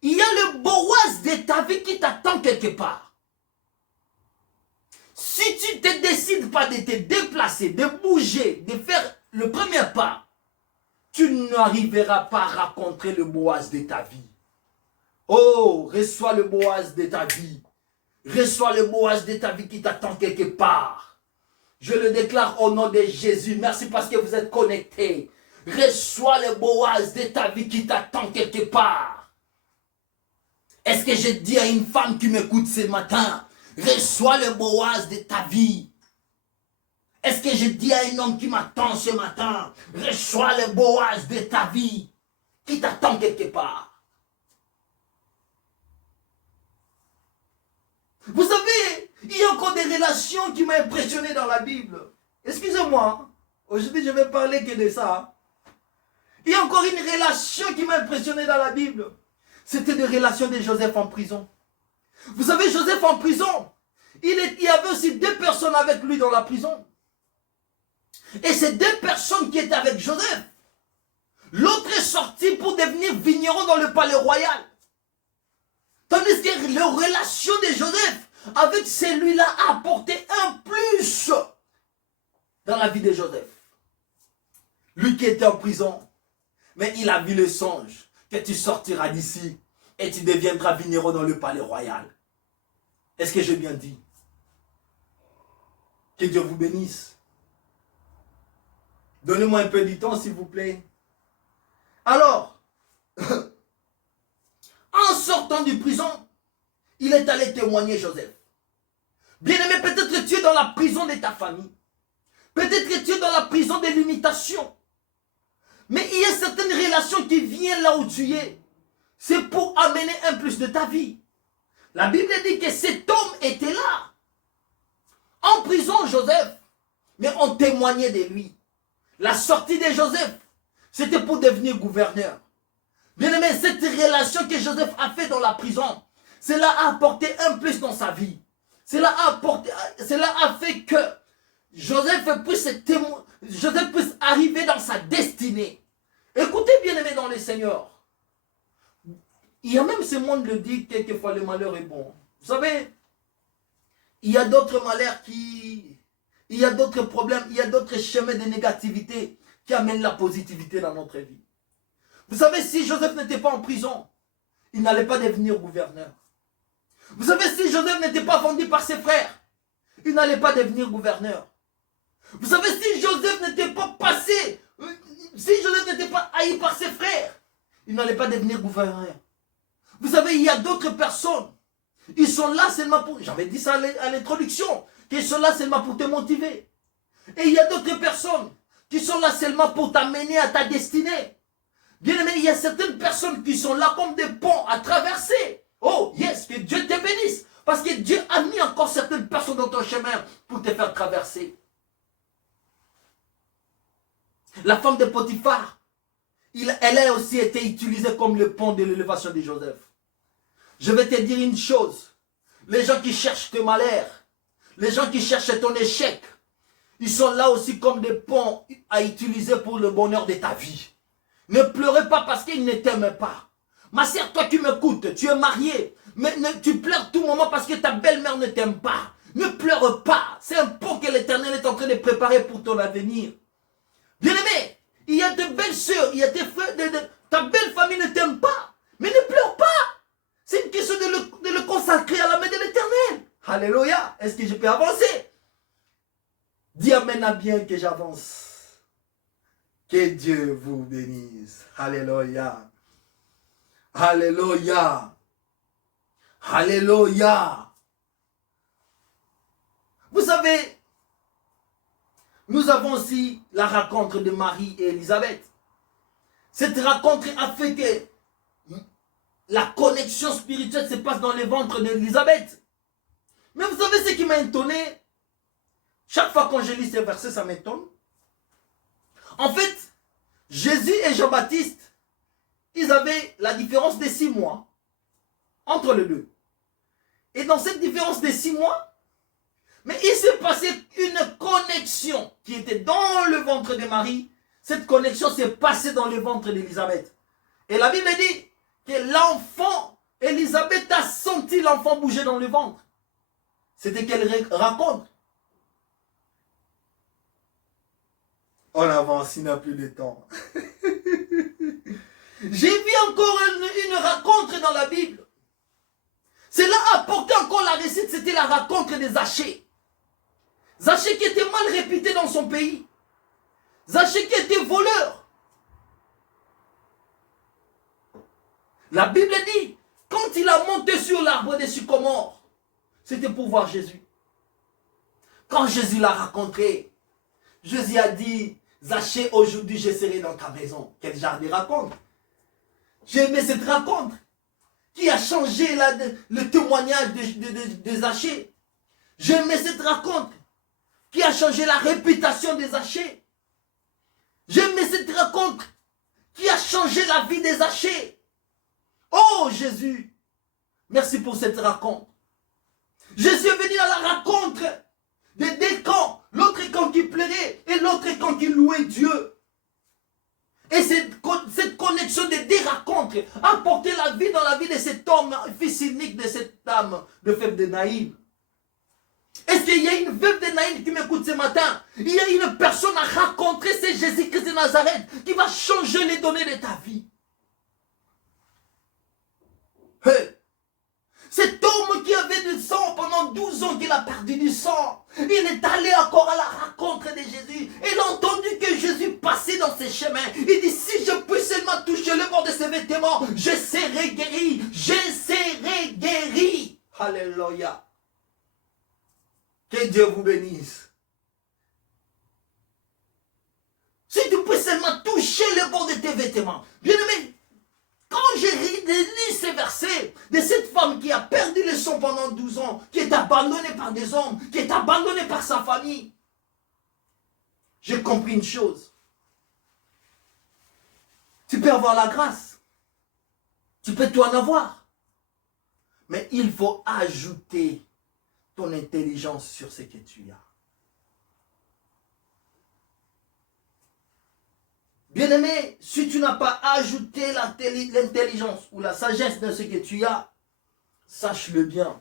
il y a le Boaz de ta vie qui t'attend quelque part. Si tu ne te décides pas de te déplacer, de bouger, de faire le premier pas, tu n'arriveras pas à rencontrer le Boaz de ta vie. Oh, reçois le Boaz de ta vie. Reçois le Boaz de ta vie qui t'attend quelque part. Je le déclare au nom de Jésus. Merci parce que vous êtes connectés. Reçois le Boaz de ta vie qui t'attend quelque part. Est-ce que je dis à une femme qui m'écoute ce matin, reçois le Boaz de ta vie? Est-ce que je dis à un homme qui m'attend ce matin, reçois le Boaz de ta vie qui t'attend quelque part? Vous savez, il y a encore des relations qui m'ont impressionné dans la Bible. Excusez-moi, aujourd'hui je vais parler que de ça. Il y a encore une relation qui m'a impressionné dans la Bible. C'était des relations de Joseph en prison. Vous savez, Joseph en prison, il y avait aussi 2 personnes avec lui dans la prison. Et ces 2 personnes qui étaient avec Joseph, l'autre est sorti pour devenir vigneron dans le palais royal. Tandis que la relation de Joseph avec celui-là a apporté un plus dans la vie de Joseph. Lui qui était en prison, mais il a vu le songe que tu sortiras d'ici et tu deviendras vigneron dans le palais royal. Est-ce que j'ai bien dit? Que Dieu vous bénisse. Donnez-moi un peu du temps, s'il vous plaît. Alors, en sortant de prison, il est allé témoigner Joseph. Bien-aimé, peut-être que tu es dans la prison de ta famille. Peut-être que tu es dans la prison de l'imitation. Mais il y a certaines relations qui viennent là où tu es. C'est pour amener un plus de ta vie. La Bible dit que cet homme était là. En prison, Joseph. Mais on témoignait de lui. La sortie de Joseph, c'était pour devenir gouverneur. Bien-aimé, cette relation que Joseph a fait dans la prison, cela a apporté un plus dans sa vie. Cela a fait que Joseph puisse arriver dans sa destinée. Écoutez, bien-aimé dans le Seigneur. Il y a même ce monde le dit, quelquefois le malheur est bon. Vous savez, il y a d'autres malheurs il y a d'autres problèmes, il y a d'autres chemins de négativité qui amènent la positivité dans notre vie. Vous savez, si Joseph n'était pas en prison, il n'allait pas devenir gouverneur. Vous savez, si Joseph n'était pas vendu par ses frères, il n'allait pas devenir gouverneur. Vous savez, si Joseph n'était pas passé, si Joseph n'était pas haï par ses frères, il n'allait pas devenir gouverneur. Vous savez, il y a d'autres personnes, ils sont là seulement pour, j'avais dit ça à l'introduction, qu'ils sont là seulement pour te motiver. Et il y a d'autres personnes qui sont là seulement pour t'amener à ta destinée. Bien aimé, il y a certaines personnes qui sont là comme des ponts à traverser. Oh, yes, que Dieu te bénisse. Parce que Dieu a mis encore certaines personnes dans ton chemin pour te faire traverser. La femme de Potiphar, elle a aussi été utilisée comme le pont de l'élévation de Joseph. Je vais te dire une chose. Les gens qui cherchent tes malheurs, les gens qui cherchent ton échec, ils sont là aussi comme des ponts à utiliser pour le bonheur de ta vie. Ne pleurez pas parce qu'ils ne t'aiment pas. Ma sœur, toi qui m'écoutes, tu es mariée, mais tu pleures tout moment parce que ta belle-mère ne t'aime pas. Ne pleure pas. C'est un pont que l'Éternel est en train de préparer pour ton avenir. Bien-aimé, il y a de belles sœurs, il y a des frères, ta belle famille ne t'aime pas. Mais ne pleure pas. C'est une question de le consacrer à la main de l'Éternel. Alléluia. Est-ce que je peux avancer? Dis amen à bien que j'avance. Que Dieu vous bénisse. Alléluia. Alléluia. Alléluia. Vous savez, nous avons aussi la rencontre de Marie et Élisabeth. Cette rencontre a fait que la connexion spirituelle se passe dans le ventre d'Élisabeth. Mais vous savez ce qui m'a étonné? Chaque fois quand je lis ces versets, ça m'étonne. En fait, Jésus et Jean-Baptiste, ils avaient la différence de 6 mois entre les deux. Et dans cette différence de 6 mois, mais il s'est passé une connexion qui était dans le ventre de Marie. Cette connexion s'est passée dans le ventre d'Élisabeth. Et la Bible dit que l'enfant, Élisabeth a senti l'enfant bouger dans le ventre. C'était qu'elle raconte. On avance, il n'a plus de temps. J'ai vu encore une rencontre dans la Bible. Cela a apporté encore la réussite, c'était la rencontre de Zachée. Zachée qui était mal réputé dans son pays. Zachée qui était voleur. La Bible dit, quand il a monté sur l'arbre des sycomores, c'était pour voir Jésus. Quand Jésus l'a rencontré, Jésus a dit, Zachée, aujourd'hui je serai dans ta maison. Quel genre de rencontre? J'ai aimé cette rencontre qui a changé le témoignage de Zachée. J'ai aimé cette rencontre qui a changé la réputation de Zachée. J'ai aimé cette rencontre qui a changé la vie de Zachée. Oh Jésus, merci pour cette rencontre. Jésus est venu à la rencontre des deux camps. L'autre camp qui plairait et l'autre camp qui louait Dieu. Et cette connexion des deux rencontres a porté la vie dans la vie de cet homme, fils unique de cette dame, de veuve de Naïm. Est-ce qu'il y a une veuve de Naïm qui m'écoute ce matin? Il y a une personne à rencontrer, c'est Jésus-Christ de Nazareth, qui va changer les données de ta vie. Hey. Cet homme qui avait du sang pendant 12 ans, qu'il a perdu du sang, il est allé encore à la rencontre de Jésus. Il a entendu que Jésus passait dans ses chemins. Il dit, si je peux seulement toucher le bord de ses vêtements, je serai guéri. Je serai guéri. Alléluia. Que Dieu vous bénisse. Si tu peux seulement toucher le bord de tes vêtements. Bien aimé, quand j'ai lu ces versets de cette femme qui a perdu le sang pendant 12 ans, qui est abandonnée par des hommes, qui est abandonnée par sa famille, j'ai compris une chose. Tu peux avoir la grâce. Tu peux tout en avoir. Mais il faut ajouter ton intelligence sur ce que tu as. Bien-aimé, si tu n'as pas ajouté l'intelligence ou la sagesse de ce que tu as, sache-le bien.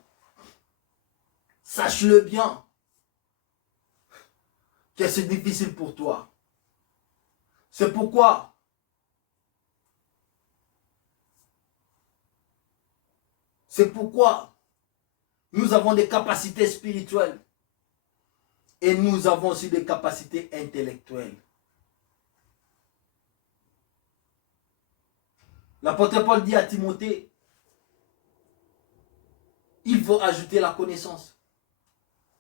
Sache-le bien. Que c'est difficile pour toi. C'est pourquoi nous avons des capacités spirituelles et nous avons aussi des capacités intellectuelles. L'apôtre Paul dit à Timothée, il faut ajouter la connaissance.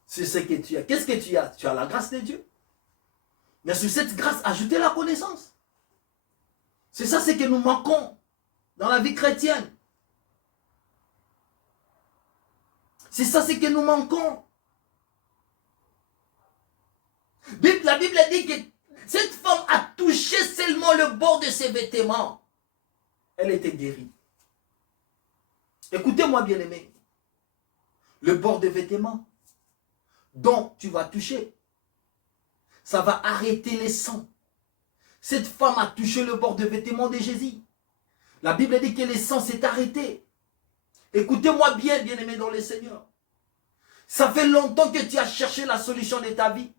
C'est ce que tu as. Qu'est-ce que tu as? Tu as la grâce de Dieu. Mais sur cette grâce, ajouter la connaissance. C'est ça ce que nous manquons dans la vie chrétienne. C'est ça ce que nous manquons. La Bible dit que cette femme a touché seulement le bord de ses vêtements. Elle était guérie. Écoutez-moi bien aimé. Le bord des vêtements dont tu vas toucher, ça va arrêter les sangs. Cette femme a touché le bord des vêtements de Jésus. La Bible dit que les sangs s'est arrêté. Écoutez-moi bien, bien aimé dans le Seigneur. Ça fait longtemps que tu as cherché la solution de ta vie.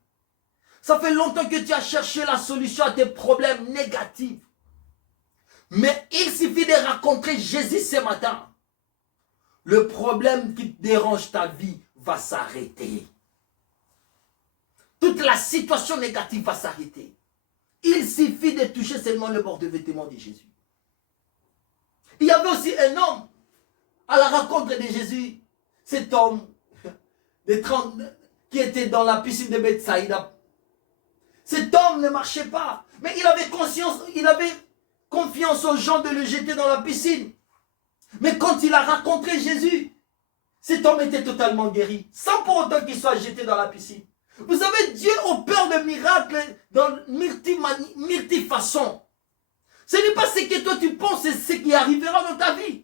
Ça fait longtemps que tu as cherché la solution à tes problèmes négatifs. Mais il suffit de rencontrer Jésus ce matin. Le problème qui dérange ta vie va s'arrêter. Toute la situation négative va s'arrêter. Il suffit de toucher seulement le bord de vêtements de Jésus. Il y avait aussi un homme à la rencontre de Jésus. Cet homme de 30 qui était dans la piscine de Bethsaïda. Cet homme ne marchait pas. Mais il avait confiance aux gens de le jeter dans la piscine. Mais quand il a rencontré Jésus, cet homme était totalement guéri, sans pour autant qu'il soit jeté dans la piscine. Vous savez, Dieu opère de miracles dans multi façons. Ce n'est pas ce que toi tu penses, c'est ce qui arrivera dans ta vie.